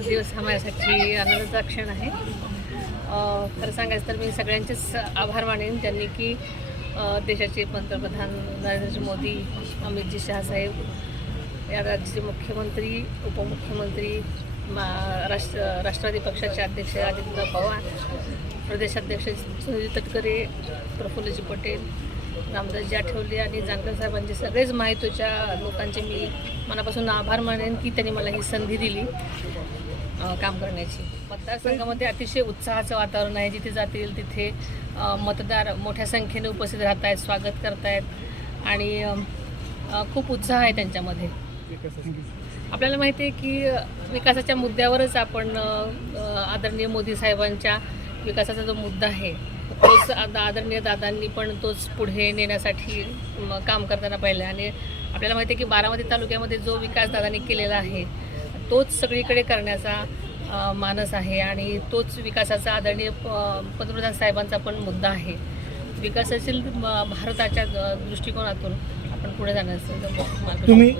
दिवस हा माझ्यासाठी आनंदाचा क्षण आहे. खरं सांगायचं तर मी सगळ्यांचेच आभार मानेन ज्यांनी की देशाचे पंतप्रधान नरेंद्र मोदी अमितजी शहा साहेब या राज्याचे मुख्यमंत्री उपमुख्यमंत्री मा राष्ट्र राष्ट्रवादी पक्षाचे अध्यक्ष आदित्य पवार प्रदेशाध्यक्ष सुनील तटकरे प्रफुल्लजी पटेल रामदासजी आठवले आणि जानकर साहेबांचे सगळेच माहितीच्या लोकांचे. मी मनापासून आभार मानेन की त्यांनी मला ही संधी दिली काम करण्याची. मतदारसंघामध्ये अतिशय उत्साहाचं वातावरण आहे. जिथे जातील तिथे मतदार मोठ्या संख्येने उपस्थित राहत आहेत स्वागत करतायत आणि खूप उत्साह आहे त्यांच्यामध्ये. आपल्याला माहिती आहे की विकासाच्या मुद्द्यावरच आपण आदरणीय मोदी साहेबांच्या विकासाचा जो मुद्दा आहे तोच आद- आदरणीय दादांनी पण तोच पुढे नेण्यासाठी काम करताना पाहिलं. आणि आपल्याला माहिती आहे की बारामती तालुक्यामध्ये जो विकास दादांनी केलेला आहे तोच सगळीकडे करण्याचा मानस आहे. आणि तोच विकासाचा आदरणीय पंतप्रधान साहेबांचा पण मुद्दा आहे. विकासशील भारताच्या दृष्टिकोनातून आपण पुढे जाण्याचा मार्ग तुम्ही